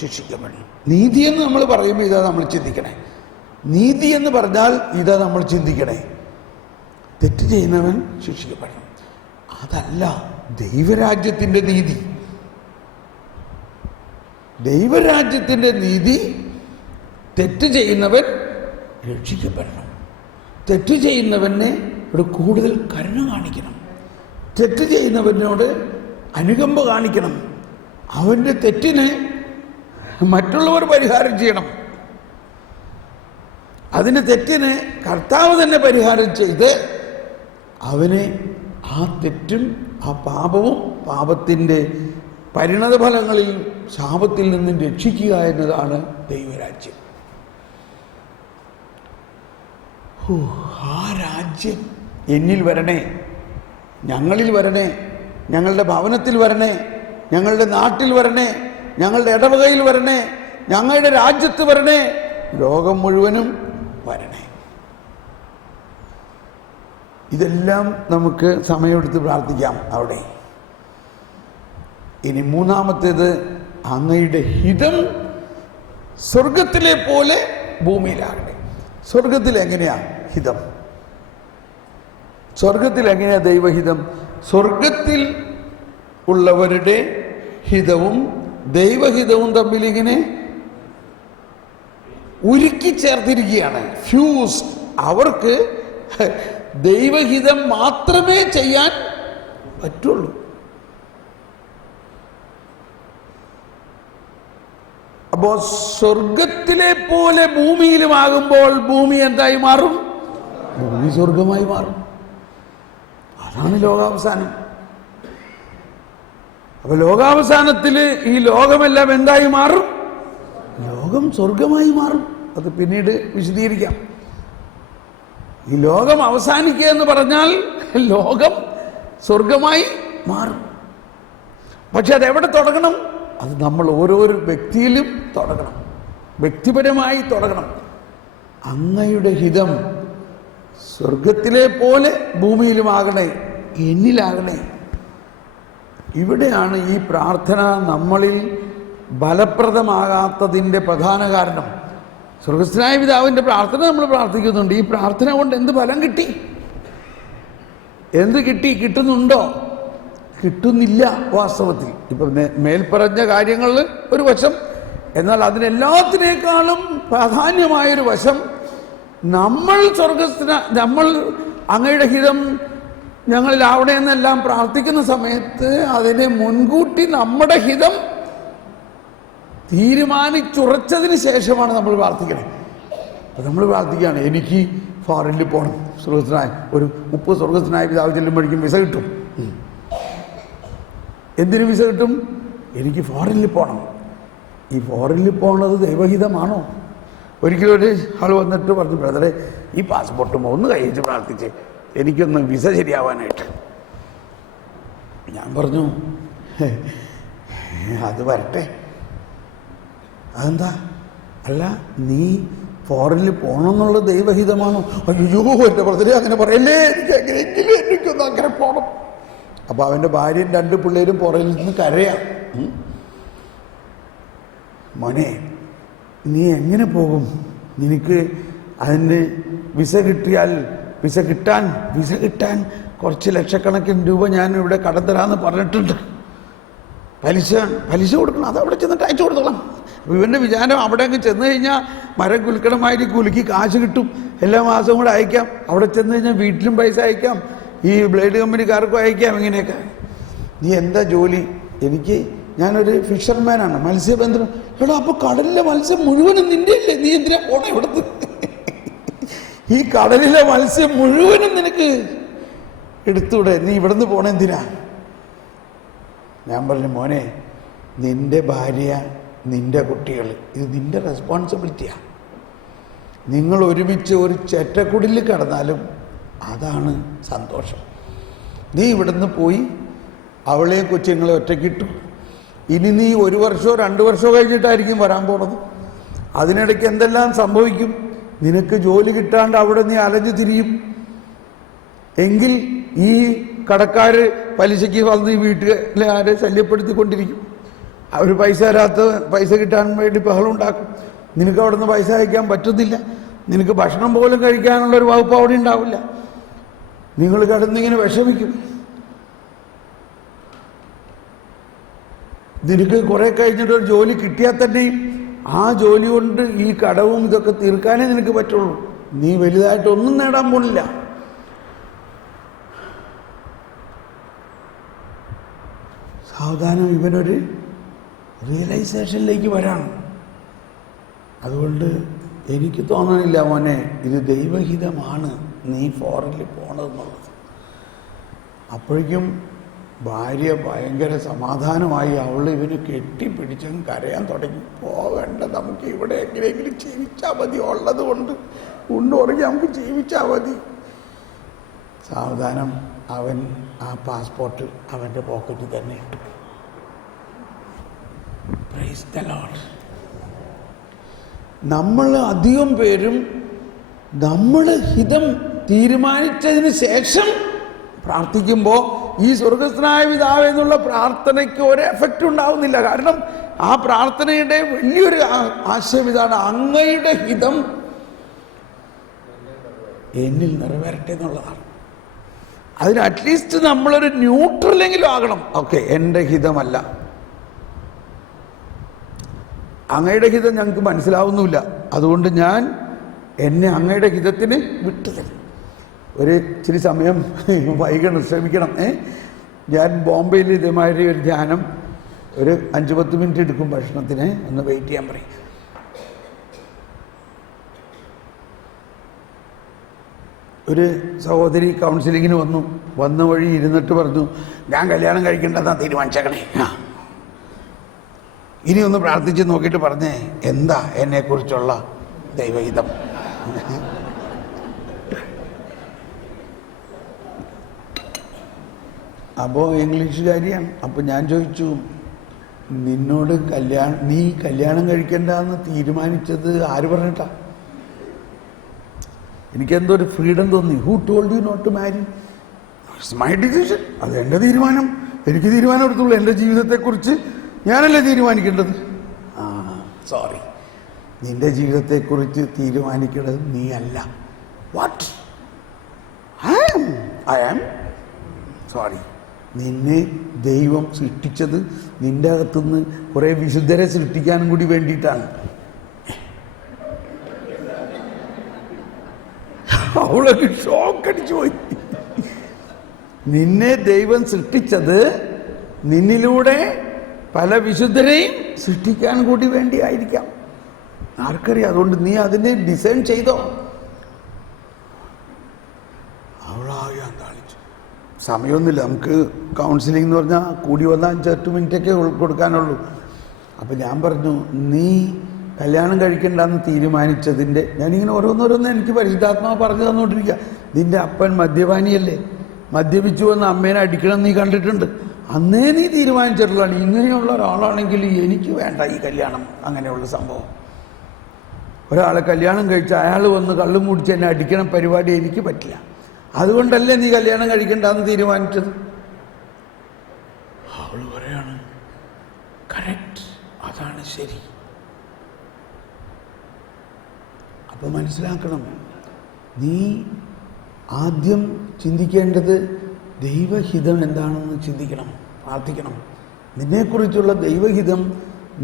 ശിക്ഷിക്കപ്പെടും. നീതി എന്ന് നമ്മൾ പറയുമ്പോൾ ഇതാ നമ്മൾ ചിന്തിക്കണേ. നീതി എന്ന് പറഞ്ഞാൽ ഇതാ നമ്മൾ ചിന്തിക്കണേ, തെറ്റ് ചെയ്യുന്നവൻ ശിക്ഷിക്കപ്പെടണം. അതല്ല ദൈവരാജ്യത്തിൻ്റെ നീതി. ദൈവരാജ്യത്തിൻ്റെ നീതി തെറ്റ് ചെയ്യുന്നവൻ രക്ഷിക്കപ്പെടണം. തെറ്റ് ചെയ്യുന്നവനെ ഇവിടെ കൂടുതൽ കരുണ കാണിക്കണം. തെറ്റ് ചെയ്യുന്നവനോട് അനുകമ്പ കാണിക്കണം. അവൻ്റെ തെറ്റിന് മറ്റുള്ളവർ പരിഹാരം ചെയ്യണം. അതിൻ്റെ തെറ്റിന് കർത്താവ് തന്നെ പരിഹാരം ചെയ്ത് അവനെ ആ തെറ്റും ആ പാപവും പാപത്തിൻ്റെ പരിണതഫലങ്ങളിൽ ശാപത്തിൽ നിന്നും രക്ഷിക്കുക എന്നതാണ് ദൈവരാജ്യം. ആ രാജ്യം എന്നിൽ വരണേ, ഞങ്ങളിൽ വരണേ, ഞങ്ങളുടെ ഭവനത്തിൽ വരണേ, ഞങ്ങളുടെ നാട്ടിൽ വരണേ, ഞങ്ങളുടെ ഇടവകയിൽ വരണേ, ഞങ്ങളുടെ രാജ്യത്ത് വരണേ, ലോകം മുഴുവനും വരണേ. ഇതെല്ലാം നമുക്ക് സമയമെടുത്ത് പ്രാർത്ഥിക്കാം അവിടെ. ഇനി മൂന്നാമത്തേത്, അങ്ങയുടെ ഹിതം സ്വർഗത്തിലെ പോലെ ഭൂമിയിലാകട്ടെ. സ്വർഗത്തിൽ എങ്ങനെയാ ഹിതം? സ്വർഗത്തിൽ എങ്ങനെയാ ദൈവഹിതം? സ്വർഗത്തിൽ ഉള്ളവരുടെ ഹിതവും ദൈവഹിതവും തമ്മിൽ ഇങ്ങനെ ഉരുക്കി ചേർത്തിരിക്കുകയാണ്, ഫ്യൂസ്ഡ്. അവർക്ക് ദൈവഹിതം മാത്രമേ ചെയ്യാൻ പറ്റുള്ളൂ. അപ്പോൾ സ്വർഗത്തിലെ പോലെ ഭൂമിയിലുമാകുമ്പോൾ ഭൂമി എന്തായി മാറും? ഭൂമി സ്വർഗമായി മാറും. അതാണ് ലോകാവസാനം. അപ്പൊ ലോകാവസാനത്തിൽ ഈ ലോകമെല്ലാം എന്തായി മാറും? ലോകം സ്വർഗമായി മാറും. അത് പിന്നീട് വിശദീകരിക്കാം. ഈ ലോകം അവസാനിക്കുക എന്ന് പറഞ്ഞാൽ ലോകം സ്വർഗമായി മാറും. പക്ഷെ അതെവിടെ തുടങ്ങണം? അത് നമ്മൾ ഓരോരോ വ്യക്തിയിലും തുടങ്ങണം, വ്യക്തിപരമായി തുടങ്ങണം. അങ്ങയുടെ ഹിതം സ്വർഗത്തിലെ പോലെ ഭൂമിയിലുമാകണേ, എന്നിലാകണേ. ഇവിടെയാണ് ഈ പ്രാർത്ഥന നമ്മളിൽ ഫലപ്രദമാകാത്തതിൻ്റെ പ്രധാന കാരണം. സ്വർഗസ്ഥനായ പിതാവിൻ്റെ പ്രാർത്ഥന നമ്മൾ പ്രാർത്ഥിക്കുന്നുണ്ട്. ഈ പ്രാർത്ഥന കൊണ്ട് എന്ത് ഫലം കിട്ടി? എന്ത് കിട്ടി? കിട്ടുന്നുണ്ടോ? കിട്ടുന്നില്ല വാസ്തവത്തിൽ. ഇപ്പം മേൽപ്പറഞ്ഞ കാര്യങ്ങൾ ഒരു വശം, എന്നാൽ അതിനെല്ലാത്തിനേക്കാളും പ്രാധാന്യമായൊരു വശം, നമ്മൾ അങ്ങയുടെ ഹിതം ഞങ്ങളിലാവണേ എന്നെല്ലാം പ്രാർത്ഥിക്കുന്ന സമയത്ത് അതിനെ മുൻകൂട്ടി നമ്മുടെ ഹിതം തീരുമാനിച്ചുറച്ചതിന് ശേഷമാണ് നമ്മൾ പ്രാർത്ഥിക്കണം. അപ്പം നമ്മൾ പ്രാർത്ഥിക്കുകയാണ്, എനിക്ക് ഫോറിനിൽ പോകണം, സ്വർഗസ്ഥനായ ഒരു 30 സ്വർഗസ്ഥനായ പിതാവ് ചെല്ലുമ്പോഴേക്കും വിസ കിട്ടും. എന്തിനു വിസ കിട്ടും? എനിക്ക് ഫോറിനിൽ പോകണം. ഈ ഫോറിനിൽ പോകുന്നത് ദൈവഹിതമാണോ? ഒരിക്കലും ഒരു ആൾ വന്നിട്ട് പറഞ്ഞു, ബ്രദറെ ഈ പാസ്പോർട്ടും ഒന്ന് കഴിച്ച് പ്രാർത്ഥിച്ച് എനിക്കൊന്ന് വിസ ശരിയാവാനായിട്ട്. ഞാൻ പറഞ്ഞു, അത് വരട്ടെ. അതെന്താ? അല്ല, നീ ഫോറിനിൽ പോകണമെന്നുള്ള ദൈവഹിതമാണോ? അയ്യോ എൻ്റെ ബ്രദറെ അങ്ങനെ പറയല്ലേ, എനിക്ക് എങ്ങനെയെങ്കിലും എനിക്കൊന്ന് അങ്ങനെ പോകണം. അപ്പോൾ അവൻ്റെ ഭാര്യയും 2 പിള്ളേരും പുറകിൽ നിന്ന് കരയാം. മോനെ, നീ എങ്ങനെ പോകും? നിനക്ക് അതിന് വിസ കിട്ടാൻ കുറച്ച് ലക്ഷക്കണക്കിന് രൂപ ഞാൻ ഇവിടെ കടം തരാമെന്ന് പറഞ്ഞിട്ടുണ്ട്. പലിശ കൊടുക്കണം, അത് അവിടെ ചെന്നിട്ട് അയച്ചു കൊടുത്തോളാം. അപ്പോൾ ഇവൻ്റെ വിചാരം അവിടെ അങ്ങ് ചെന്ന് കഴിഞ്ഞാൽ മരം കുലുക്കണമായിട്ട് കുലുക്കി കാശ് കിട്ടും, എല്ലാ മാസവും കൂടെ അയക്കാം. അവിടെ ചെന്ന് കഴിഞ്ഞാൽ വീട്ടിലും പൈസ അയക്കാം, ഈ ബ്ലേഡ് കമ്പനിക്കാർക്കും അയക്കാം. ഇങ്ങനെയൊക്കെ. നീ എന്താ ജോലി? ഞാനൊരു ഫിഷർമാനാണ്, മത്സ്യബന്ധനം. എടാ, അപ്പോൾ കടലിലെ മത്സ്യം മുഴുവനും നിൻ്റെ അല്ലേ? നീ എന്തിനാ പോണേ ഇവിടുത്തെ? ഈ കടലിലെ മത്സ്യം മുഴുവനും നിനക്ക് എടുത്തൂടെ? നീ ഇവിടുന്ന് പോണെന്തിനാ? ഞാൻ പറഞ്ഞു, മോനെ, നിൻ്റെ ഭാര്യ, നിൻ്റെ കുട്ടികൾ, ഇത് നിൻ്റെ റെസ്പോൺസിബിലിറ്റിയാണ്. നിങ്ങൾ ഒരുമിച്ച് ഒരു ചെറ്റക്കുടിൽ കിടന്നാലും അതാണ് സന്തോഷം. നീ ഇവിടുന്ന് പോയി അവളെയും കൊച്ചുങ്ങളെ ഒറ്റയ്ക്കിട്ടു. ഇനി നീ 1 വർഷമോ 2 വർഷമോ കഴിഞ്ഞിട്ടായിരിക്കും വരാൻ പോണത്. അതിനിടയ്ക്ക് എന്തെല്ലാം സംഭവിക്കും? നിനക്ക് ജോലി കിട്ടാണ്ട് അവിടെ നീ അലഞ്ഞു തിരിയും. എങ്കിൽ ഈ കടക്കാർ പലിശയ്ക്ക് വന്ന് ഈ വീട്ടിലെ ആരെ ശല്യപ്പെടുത്തിക്കൊണ്ടിരിക്കും. അവർ പൈസ കിട്ടാൻ വേണ്ടി ബഹളം ഉണ്ടാക്കും. നിനക്ക് അവിടെ നിന്ന് പൈസ അയക്കാൻ പറ്റുന്നില്ല. നിനക്ക് ഭക്ഷണം പോലും കഴിക്കാനുള്ളൊരു വകുപ്പ് അവിടെ ഉണ്ടാവില്ല. നിങ്ങൾ കിടന്നിങ്ങനെ വിഷമിക്കും. നിനക്ക് കുറെ കഴിഞ്ഞിട്ടൊരു ജോലി കിട്ടിയാൽ തന്നെയും ആ ജോലി കൊണ്ട് ഈ കടവും ഇതൊക്കെ തീർക്കാനേ നിനക്ക് പറ്റുള്ളൂ. നീ വലുതായിട്ടൊന്നും നേടാൻ പോണില്ല. സാവധാനം ഇവനൊരു റിയലൈസേഷനിലേക്ക് വരാണ്. അതുകൊണ്ട് എനിക്ക് തോന്നണില്ല മോനെ ഇത് ദൈവഹിതമാണ് നീ ഫോറിനിൽ പോണതെന്നുള്ളത്. അപ്പോഴേക്കും ഭാര്യ ഭയങ്കര സമാധാനമായി. അവൾ ഇവന് കെട്ടിപ്പിടിച്ചങ്ങ് കരയാൻ തുടങ്ങി. പോകണ്ട, നമുക്ക് ഇവിടെ എങ്ങനെയെങ്കിലും ജീവിച്ചാൽ മതി, ഉള്ളത് കൊണ്ട് ഉണ്ടുറങ്ങി നമുക്ക് ജീവിച്ചാൽ മതി. സാവധാനം അവൻ ആ പാസ്പോർട്ട് അവൻ്റെ പോക്കറ്റിൽ തന്നെ ഇട്ടു. Price the Lord. നമ്മൾ അധികം പേരും നമ്മൾ ഹിതം തീരുമാനിച്ചതിന് ശേഷം പ്രാർത്ഥിക്കുമ്പോൾ ഈ സ്വർഗസ്ഥനായ പിതാവേ എന്നുള്ള പ്രാർത്ഥനയ്ക്ക് ഒരു എഫക്റ്റ് ഉണ്ടാവുന്നില്ല. കാരണം ആ പ്രാർത്ഥനയുടെ വലിയൊരു ആശയം ഇതാണ്, അങ്ങയുടെ ഹിതം എന്നിൽ നിറവേറട്ടെ എന്നുള്ളതാണ്. അതിന് അറ്റ്ലീസ്റ്റ് നമ്മളൊരു ന്യൂട്രലെങ്കിലും ആകണം. ഓക്കെ, എൻ്റെ ഹിതമല്ല, അങ്ങയുടെ ഹിതം ഞങ്ങൾക്ക് മനസ്സിലാവുന്നില്ല, അതുകൊണ്ട് ഞാൻ എന്നെ അങ്ങയുടെ ഹിതത്തിന് വിട്ടുതരും. ഒരു ഇച്ചിരി സമയം വൈകണം, ശ്രമിക്കണം. ഞാൻ ബോംബെയിൽ ഇതേമാതിരി ഒരു ധ്യാനം, ഒരു 5-10 മിനിറ്റ് എടുക്കും ഭക്ഷണത്തിന്, ഒന്ന് വെയിറ്റ് ചെയ്യാൻ പറയും. ഒരു സഹോദരി കൗൺസിലിങ്ങിന് വന്ന വഴി ഇരുന്നിട്ട് പറഞ്ഞു, ഞാൻ കല്യാണം കഴിക്കേണ്ടതാ തീരുമാനിച്ചേക്കണേ, ഇനി ഒന്ന് പ്രാർത്ഥിച്ച് നോക്കിയിട്ട് പറഞ്ഞേ എന്താ എന്നെക്കുറിച്ചുള്ള ദൈവഹിതം. അപ്പോൾ ഇംഗ്ലീഷുകാരിയാണ്. അപ്പോൾ ഞാൻ ചോദിച്ചു, നിന്നോട് നീ കല്യാണം കഴിക്കേണ്ടെന്ന് തീരുമാനിച്ചത് ആര് പറഞ്ഞിട്ടാ? എനിക്കെന്തോ ഒരു ഫ്രീഡം തോന്നി. Who told you not to marry? It's my decision, അത് എൻ്റെ തീരുമാനം, എനിക്ക് തീരുമാനം എടുത്തുള്ളൂ. എൻ്റെ ജീവിതത്തെക്കുറിച്ച് ഞാനല്ലേ തീരുമാനിക്കേണ്ടത്. സോറി, നിൻ്റെ ജീവിതത്തെക്കുറിച്ച് തീരുമാനിക്കേണ്ടത് നീ അല്ല. വാട്ട്? I am sorry. നിന്നെ ദൈവം സൃഷ്ടിച്ചത് നിൻ്റെ അകത്തുനിന്ന് കുറേ വിശുദ്ധരെ സൃഷ്ടിക്കാനും കൂടി വേണ്ടിയിട്ടാണ്. അവളൊക്കെ ഷോക്കടിച്ചു പോയി. നിന്നെ ദൈവം സൃഷ്ടിച്ചത് നിന്നിലൂടെ പല വിശുദ്ധരെയും സൃഷ്ടിക്കാൻ കൂടി വേണ്ടി ആയിരിക്കാം, ആർക്കറിയാം. അതുകൊണ്ട് നീ അതിനെ ഡിസൈൻ ചെയ്തോ. അവളാകെ അന്താളിച്ചു. സമയമൊന്നുമില്ല, നമുക്ക് കൗൺസിലിംഗ് എന്ന് പറഞ്ഞാൽ കൂടി വന്നാൽ 5-8 മിനിറ്റൊക്കെ കൊടുക്കാനുള്ളൂ. അപ്പം ഞാൻ പറഞ്ഞു, നീ കല്യാണം കഴിക്കണ്ടെന്ന് തീരുമാനിച്ചതിൻ്റെ, ഞാനിങ്ങനെ ഓരോന്നോരോന്ന് എനിക്ക് പരിശുദ്ധാത്മാവ് പറഞ്ഞു തന്നുകൊണ്ടിരിക്കുക. നിൻ്റെ അപ്പൻ മദ്യപാനിയല്ലേ, മദ്യപിച്ചു വന്ന് അമ്മേനെ അടിക്കണം നീ കണ്ടിട്ടുണ്ട്, അന്നേ നീ തീരുമാനിച്ചിട്ടുള്ളതാണ്. ഇങ്ങനെയുള്ള ഒരാളാണെങ്കിൽ എനിക്ക് വേണ്ട ഈ കല്യാണം, അങ്ങനെയുള്ള സംഭവം. ഒരാളെ കല്യാണം കഴിച്ച് അയാൾ വന്ന് കള്ളും കുടിച്ച് എന്നെ അടിക്കണം പരിപാടി എനിക്ക് പറ്റില്ല, അതുകൊണ്ടല്ലേ നീ കല്യാണം കഴിക്കണ്ടെന്ന് തീരുമാനിച്ചത്. അവൾ പറയാണ്, കറക്റ്റ്, അതാണ് ശരി. അപ്പോൾ മനസ്സിലാക്കണം, നീ ആദ്യം ചിന്തിക്കേണ്ടത് ദൈവഹിതം എന്താണെന്ന് ചിന്തിക്കണം, പ്രാർത്ഥിക്കണം. നിന്നെക്കുറിച്ചുള്ള ദൈവഹിതം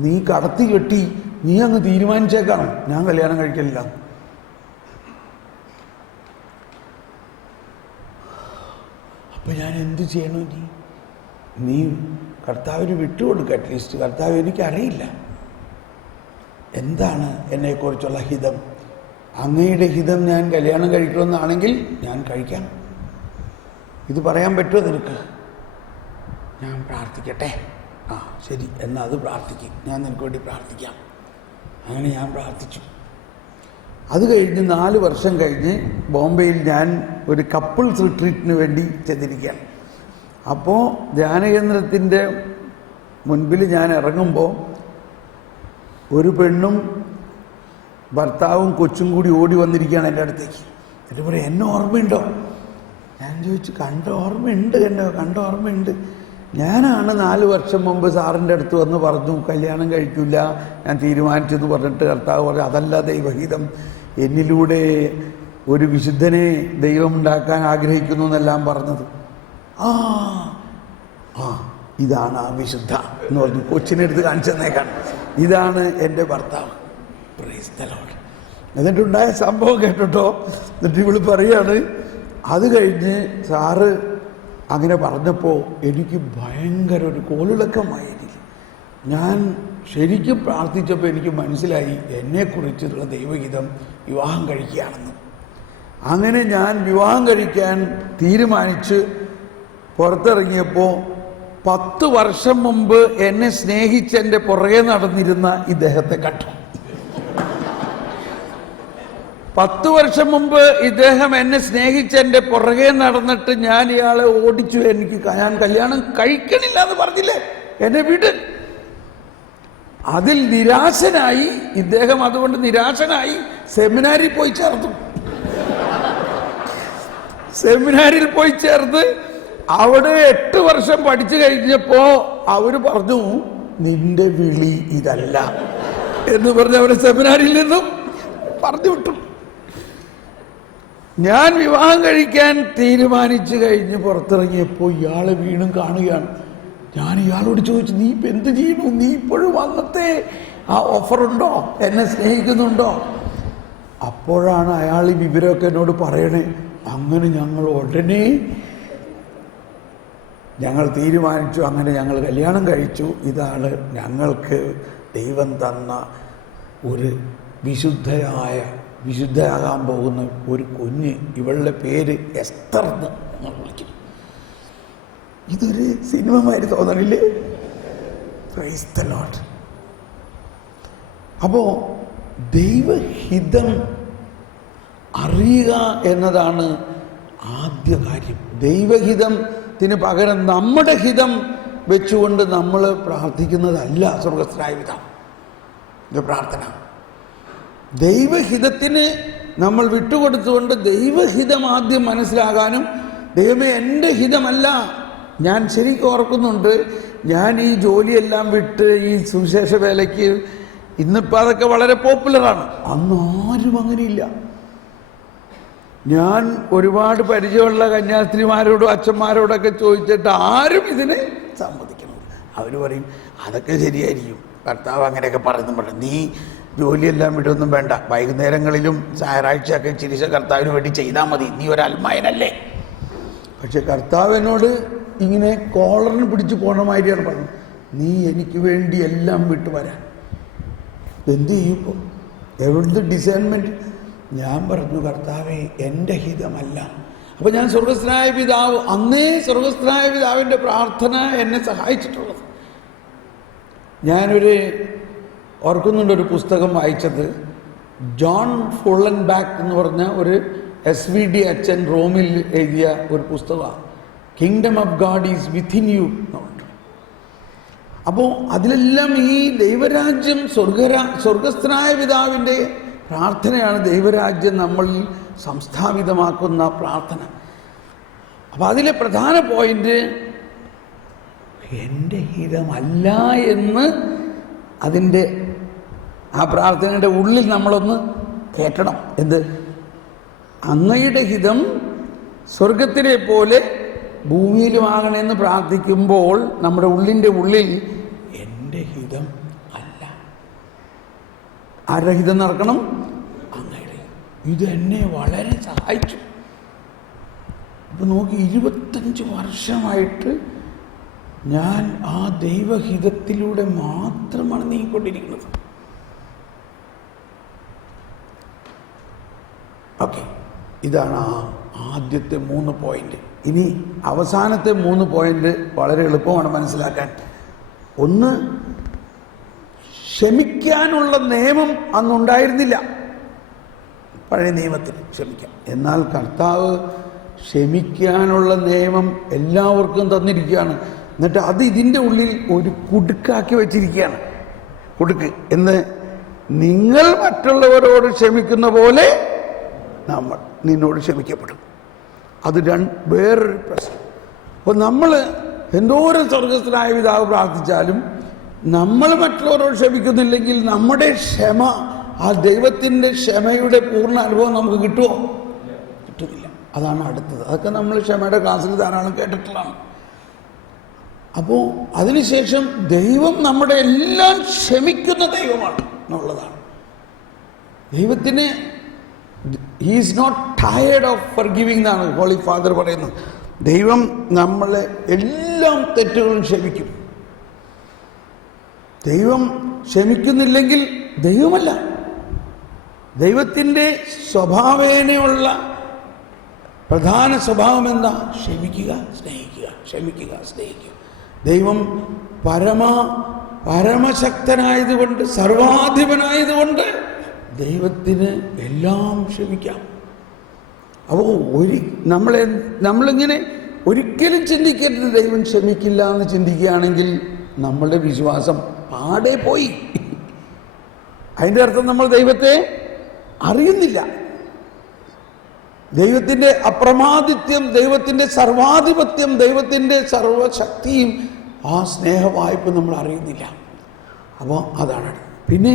നീ കടത്തി കെട്ടി നീ അങ്ങ് തീരുമാനിച്ചേക്കണം, ഞാൻ കല്യാണം കഴിക്കില്ല. അപ്പം ഞാൻ എന്ത് ചെയ്യണോ? നീ കർത്താവിന് വിട്ടുകൊടുക്കുക. അറ്റ്ലീസ്റ്റ് കർത്താവ്, എനിക്കറിയില്ല എന്താണ് എന്നെക്കുറിച്ചുള്ള ഹിതം. അങ്ങയുടെ ഹിതം ഞാൻ കല്യാണം കഴിക്കണമെന്നാണെങ്കിൽ ഞാൻ കഴിക്കാം. ഇത് പറയാൻ പറ്റുമോ നിനക്ക്? ഞാൻ പ്രാർത്ഥിക്കട്ടെ. ശരി, എന്നാൽ അത് പ്രാർത്ഥിക്കും, ഞാൻ നിനക്ക് വേണ്ടി പ്രാർത്ഥിക്കാം. അങ്ങനെ ഞാൻ പ്രാർത്ഥിച്ചു. അത് കഴിഞ്ഞ് 4 വർഷം കഴിഞ്ഞ് ബോംബെയിൽ ഞാൻ ഒരു കപ്പിൾസ് റിട്രീറ്റിന് വേണ്ടി ചെന്നിരിക്കുകയാണ്. അപ്പോൾ ധ്യാനകേന്ദ്രത്തിൻ്റെ മുൻപിൽ ഞാൻ ഇറങ്ങുമ്പോൾ ഒരു പെണ്ണും ഭർത്താവും കൊച്ചും കൂടി ഓടി വന്നിരിക്കുകയാണ് എൻ്റെ അടുത്തേക്ക്. എന്നിട്ട് പറയും, എന്നെ ഓർമ്മയുണ്ടോ? ഞാൻ ചോദിച്ചു, കണ്ട ഓർമ്മയുണ്ട്. ഞാനാണ് 4 വർഷം മുമ്പ് സാറിൻ്റെ അടുത്ത് വന്ന് പറഞ്ഞു കല്യാണം കഴിക്കില്ല, ഞാൻ തീരുമാനിച്ചെന്ന് പറഞ്ഞിട്ട് കർത്താവ് പറഞ്ഞു, അതല്ല ദൈവഹിതം, എന്നിലൂടെ ഒരു വിശുദ്ധനെ ദൈവം ഉണ്ടാക്കാൻ ആഗ്രഹിക്കുന്നു എന്നെല്ലാം പറഞ്ഞത്. ഇതാണ് ആ വിശുദ്ധ എന്ന് പറഞ്ഞു. കൊച്ചിനെടുത്ത് കാണിച്ചു തന്നേക്കാണ്, ഇതാണ് എൻ്റെ ഭർത്താവ്. Price the Lord. എന്നിട്ടുണ്ടായ സംഭവം കേട്ടോ. എന്നിട്ട് ഇവള് പറയാണ്, അത് കഴിഞ്ഞ് സാറ് അങ്ങനെ പറഞ്ഞപ്പോൾ എനിക്ക് ഭയങ്കര ഒരു കോളിളക്കമായി. എനിക്ക് ഞാൻ ശരിക്കും പ്രാർത്ഥിച്ചപ്പോൾ എനിക്ക് മനസ്സിലായി എന്നെക്കുറിച്ചുള്ള ദൈവഹിതം വിവാഹം കഴിക്കുകയാണെന്ന്. അങ്ങനെ ഞാൻ വിവാഹം കഴിക്കാൻ തീരുമാനിച്ച് പുറത്തിറങ്ങിയപ്പോൾ 10 വർഷം മുമ്പ് എന്നെ സ്നേഹിച്ച് എൻ്റെ പുറകെ നടന്നിരുന്ന ഇദ്ദേഹത്തെ കണ്ടു. 10 വർഷം മുമ്പ് ഇദ്ദേഹം എന്നെ സ്നേഹിച്ച് എൻ്റെ പുറകെ നടന്നിട്ട് ഞാൻ ഇയാളെ ഓടിച്ചു. ഞാൻ കല്യാണം കഴിക്കണില്ല എന്ന് പറഞ്ഞില്ലേ, എന്നെ വിട്. അതിൽ നിരാശനായി ഇദ്ദേഹം, അതുകൊണ്ട് നിരാശനായി സെമിനാരിൽ പോയി ചേർന്നു. സെമിനാരിൽ പോയി ചേർന്ന് അവിടെ 8 വർഷം പഠിച്ചു കഴിഞ്ഞപ്പോ അവര് പറഞ്ഞു, നിന്റെ വിളി ഇതല്ല എന്ന് പറഞ്ഞ് അവരെ സെമിനാരിൽ നിന്നും പറഞ്ഞു വിട്ടു. ഞാൻ വിവാഹം കഴിക്കാൻ തീരുമാനിച്ചു കഴിഞ്ഞ് പുറത്തിറങ്ങിയപ്പോൾ ഇയാളെ വീണ്ടും കാണുകയാണ്. ഞാൻ ഇയാളോട് ചോദിച്ചു, നീ ഇപ്പം എന്ത് ചെയ്യണു? നീ ഇപ്പോഴും അന്നത്തെ ആ ഓഫറുണ്ടോ? എന്നെ സ്നേഹിക്കുന്നുണ്ടോ? അപ്പോഴാണ് അയാൾ ഈ വിവരമൊക്കെ എന്നോട് പറയണേ. അങ്ങനെ ഞങ്ങൾ തീരുമാനിച്ചു, അങ്ങനെ ഞങ്ങൾ കല്യാണം കഴിച്ചു. ഇതാണ് ഞങ്ങൾക്ക് ദൈവം തന്ന ഒരു വിശുദ്ധയാകാൻ പോകുന്ന ഒരു കുഞ്ഞ്. ഇവളുടെ പേര് എസ്തർ എന്ന് ഞങ്ങൾ വിളിക്കുന്നു. ഇതൊരു സിനിമമായിട്ട് തോന്നണില്ലേ? Praise the Lord. അപ്പോൾ ദൈവഹിതം അറിയുക എന്നതാണ് ആദ്യ കാര്യം. ദൈവഹിതത്തിന് പകരം നമ്മുടെ ഹിതം വെച്ചുകൊണ്ട് നമ്മൾ പ്രാർത്ഥിക്കുന്നതല്ല സ്വർഗസ്ഥനായ പിതാവ്. ഇത് പ്രാർത്ഥന ദൈവഹിതത്തിന് നമ്മൾ വിട്ടുകൊടുത്തുകൊണ്ട് ദൈവഹിതം ആദ്യം മനസ്സിലാകാനും, ദൈവമേ എൻ്റെ ഹിതമല്ല. ഞാൻ ശരിക്കും ഓർക്കുന്നുണ്ട്, ഞാൻ ഈ ജോലിയെല്ലാം വിട്ട് ഈ സുവിശേഷ വേലയ്ക്ക്, ഇന്നിപ്പോൾ അതൊക്കെ വളരെ പോപ്പുലറാണ്, അന്ന് ആരും അങ്ങനെയില്ല. ഞാൻ ഒരുപാട് പരിചയമുള്ള കന്യാസ്ത്രീമാരോടും അച്ഛന്മാരോടൊക്കെ ചോദിച്ചിട്ട് ആരും ഇതിന് സമ്മതിക്കണമില്ല. അവർ പറയും അതൊക്കെ ശരിയായിരിക്കും, കർത്താവ് അങ്ങനെയൊക്കെ പറയുന്നു. നീ ജോലിയെല്ലാം വിടൊന്നും വേണ്ട, വൈകുന്നേരങ്ങളിലും ഞായറാഴ്ചയൊക്കെ ചിരിച്ച കർത്താവിന് വേണ്ടി ചെയ്താൽ മതി, നീ ഒരു അൽമായനല്ലേ. പക്ഷെ കർത്താവിനോട് ഇങ്ങനെ കോളറിന് പിടിച്ച് പോകണമാതിരിയാണ് പറഞ്ഞത്, നീ എനിക്ക് വേണ്ടി എല്ലാം വിട്ടു വരാൻ. എന്ത് ചെയ്യും ഇപ്പോൾ? എവിടുത്തെ ഡിസൈൻമെൻറ്റ്? ഞാൻ പറഞ്ഞു, കർത്താവേ എൻ്റെ ഹിതമല്ല. അപ്പോൾ ഞാൻ സ്വർഗസ്ഥനായ പിതാവ്, അന്നേ സ്വർഗസ്ഥനായ പിതാവിൻ്റെ പ്രാർത്ഥന എന്നെ സഹായിച്ചിട്ടുള്ളത്. ഞാനൊരു ഓർക്കുന്നുണ്ട്, ഒരു പുസ്തകം വായിച്ചത്, ജോൺ ഫുള്ളൻബാക്ക് എന്ന് പറഞ്ഞ ഒരു SVD അച്ഛൻ റോമിൽ എഴുതിയ ഒരു പുസ്തകമാണ്, kingdom of God is within you എന്ന് പറഞ്ഞു. അപ്പോൾ അതിലെല്ലാം ഈ ദൈവരാജ്യം, സ്വർഗസ്ഥനായ പിതാവിൻ്റെ പ്രാർത്ഥനയാണ് ദൈവരാജ്യം നമ്മളിൽ സംസ്ഥാപിതമാക്കുന്ന പ്രാർത്ഥന. അപ്പോൾ അതിലെ പ്രധാന പോയിന്റ് എൻ്റെ ഹിതമല്ല എന്ന് അതിൻ്റെ ആ പ്രാർത്ഥനയുടെ ഉള്ളിൽ നമ്മളൊന്ന് കേട്ടണം. എന്ത്? അങ്ങയുടെ ഹിതം സ്വർഗത്തിലെ പോലെ ഭൂമിയിലുമാകണമെന്ന് പ്രാർത്ഥിക്കുമ്പോൾ നമ്മുടെ ഉള്ളിൻ്റെ ഉള്ളിൽ എൻ്റെ ഹിതം അല്ല, ആരുടെ ഹിതം നടക്കണം? അങ്ങയുടെ. ഇത് എന്നെ വളരെ സഹായിച്ചു. ഇപ്പം നോക്കി, 25 വർഷമായിട്ട് ഞാൻ ആ ദൈവഹിതത്തിലൂടെ മാത്രമാണ് നീങ്ങിക്കൊണ്ടിരിക്കുന്നത്. ഓക്കെ, ഇതാണ് ആ ആദ്യത്തെ 3 പോയിന്റ്. ഇനി അവസാനത്തെ 3 പോയിന്റ് വളരെ എളുപ്പമാണ് മനസ്സിലാക്കാൻ. ഒന്ന്, ക്ഷമിക്കാനുള്ള നിയമം അന്നുണ്ടായിരുന്നില്ല പഴയ നിയമത്തിൽ, ക്ഷമിക്കാം. എന്നാൽ കർത്താവ് ക്ഷമിക്കാനുള്ള നിയമം എല്ലാവർക്കും തന്നിരിക്കുകയാണ്. എന്നിട്ട് അത് ഇതിൻ്റെ ഉള്ളിൽ ഒരു കുടുക്കാക്കി വെച്ചിരിക്കുകയാണ്. കുടുക്ക് എന്ന്, നിങ്ങൾ മറ്റുള്ളവരോട് ക്ഷമിക്കുന്ന പോലെ നമ്മൾ നിന്നോട് ക്ഷമിക്കപ്പെടും. അത് വേറൊരു പ്രശ്നം. അപ്പോൾ നമ്മൾ എന്തോരം സ്വർഗസ്ഥനായ പിതാവ് പ്രാർത്ഥിച്ചാലും നമ്മൾ മറ്റുള്ളവരോട് ക്ഷമിക്കുന്നില്ലെങ്കിൽ നമ്മുടെ ക്ഷമ, ആ ദൈവത്തിൻ്റെ ക്ഷമയുടെ പൂർണ്ണ അനുഭവം നമുക്ക് കിട്ടുമോ? കിട്ടുന്നില്ല. അതാണ് അടുത്തത്. അതൊക്കെ നമ്മൾ ക്ഷമയുടെ ക്ലാസ്സിൽ ധാരാളം കേട്ടിട്ടുള്ളതാണ്. അപ്പോൾ അതിനുശേഷം ദൈവം നമ്മുടെ എല്ലാം ക്ഷമിക്കുന്ന ദൈവമാണ് എന്നുള്ളതാണ്. ദൈവത്തിന് he is not tired of forgiving എന്നാണ് ഹോളി ഫാദർ പറയുന്നത്. ദൈവം നമ്മളെ എല്ലാ തെറ്റുകളും ക്ഷമിക്കും. ദൈവം ക്ഷമിക്കുന്നില്ലെങ്കിൽ ദൈവമല്ല. ദൈവത്തിൻ്റെ സ്വഭാവേനയുള്ള പ്രധാന സ്വഭാവം എന്താ? ക്ഷമിക്കുക, സ്നേഹിക്കുക, ക്ഷമിക്കുക, സ്നേഹിക്കുക. ദൈവം പരമശക്തനായതുകൊണ്ട്, സർവാധിപനായതുകൊണ്ട് ദൈവത്തിന് എല്ലാം ക്ഷമിക്കാം. അപ്പോൾ നമ്മളിങ്ങനെ ഒരിക്കലും ചിന്തിക്കരുത് ദൈവം ക്ഷമിക്കില്ല എന്ന് ചിന്തിക്കുകയാണെങ്കിൽ നമ്മളുടെ വിശ്വാസം പാടെ പോയി. അതിൻ്റെ അർത്ഥം നമ്മൾ ദൈവത്തെ അറിയുന്നില്ല. ദൈവത്തിൻ്റെ അപ്രമാദിത്യം, ദൈവത്തിൻ്റെ സർവാധിപത്യം, ദൈവത്തിൻ്റെ സർവശക്തിയും ആ സ്നേഹവായ്പ നമ്മൾ അറിയുന്നില്ല. അപ്പോൾ അതാണ്. പിന്നെ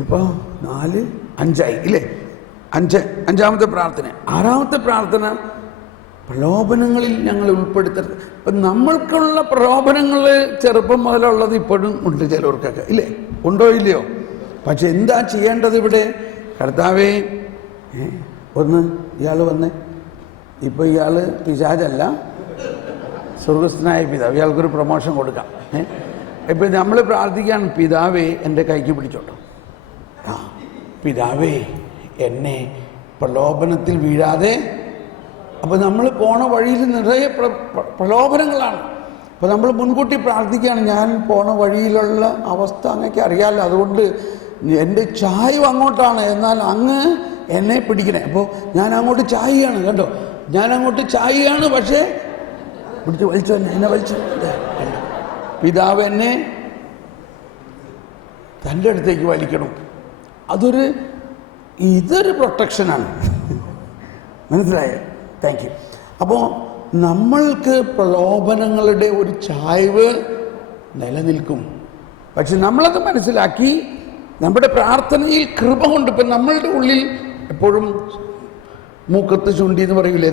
ഇപ്പോൾ 4, 5 ഇല്ലേ? അഞ്ചാമത്തെ പ്രാർത്ഥന. 6ാമത്തെ പ്രാർത്ഥന, പ്രലോഭനങ്ങളിൽ ഞങ്ങൾ ഉൾപ്പെടുത്തരുത്. ഇപ്പം നമ്മൾക്കുള്ള പ്രലോഭനങ്ങൾ ചെറുപ്പം മുതലുള്ളത് ഇപ്പോഴും ഉണ്ട് ചിലവർക്കൊക്കെ, ഇല്ലേ? ഉണ്ടോ ഇല്ലയോ? പക്ഷെ എന്താ ചെയ്യേണ്ടത് ഇവിടെ? കർത്താവേ, ഇയാൾ വന്ന് ഇപ്പോൾ ഇയാൾ പിശാചല്ല, സ്വർഗസ്ഥനായ പിതാവ്, ഇയാൾക്കൊരു പ്രൊമോഷൻ കൊടുക്കാം. ഇപ്പം നമ്മൾ പ്രാർത്ഥിക്കുകയാണ്, പിതാവേ എൻ്റെ കൈക്ക് പിടിച്ചോട്ടോ. പിതാവേ എന്നെ പ്രലോഭനത്തിൽ വീഴാതെ. അപ്പോൾ നമ്മൾ പോണ വഴിയിൽ നിറയെ പ്രലോഭനങ്ങളാണ്. അപ്പോൾ നമ്മൾ മുൻകൂട്ടി പ്രാർത്ഥിക്കുകയാണ്, ഞാൻ പോണ വഴിയിലുള്ള അവസ്ഥ അങ്ങേക്ക് അറിയാമല്ലോ, അതുകൊണ്ട് എൻ്റെ ചായ്വ് അങ്ങോട്ടാണ്, എന്നാൽ അങ്ങ് എന്നെ പിടിക്കണേ. അപ്പോൾ ഞാൻ അങ്ങോട്ട് ചായയാണ്, കണ്ടോ, ഞാൻ അങ്ങോട്ട് ചായയാണ്, പക്ഷേ പിടിച്ച് വലിച്ചു എന്നെ വലിച്ചു. പിതാവ് എന്നെ തൻ്റെ അടുത്തേക്ക് വലിക്കണം. ഇതൊരു പ്രൊട്ടക്ഷനാണ്. മനസ്സിലായോ? Thank you. അപ്പോൾ നമ്മൾക്ക് പ്രലോഭനങ്ങളുടെ ഒരു ചായ്വ് നിലനിൽക്കും. പക്ഷെ നമ്മളത് മനസ്സിലാക്കി നമ്മുടെ പ്രാർത്ഥനയിൽ കൃപ കൊണ്ട്, ഇപ്പം നമ്മളുടെ ഉള്ളിൽ എപ്പോഴും മൂക്കത്ത് ചുണ്ടി എന്ന് പറയില്ലേ,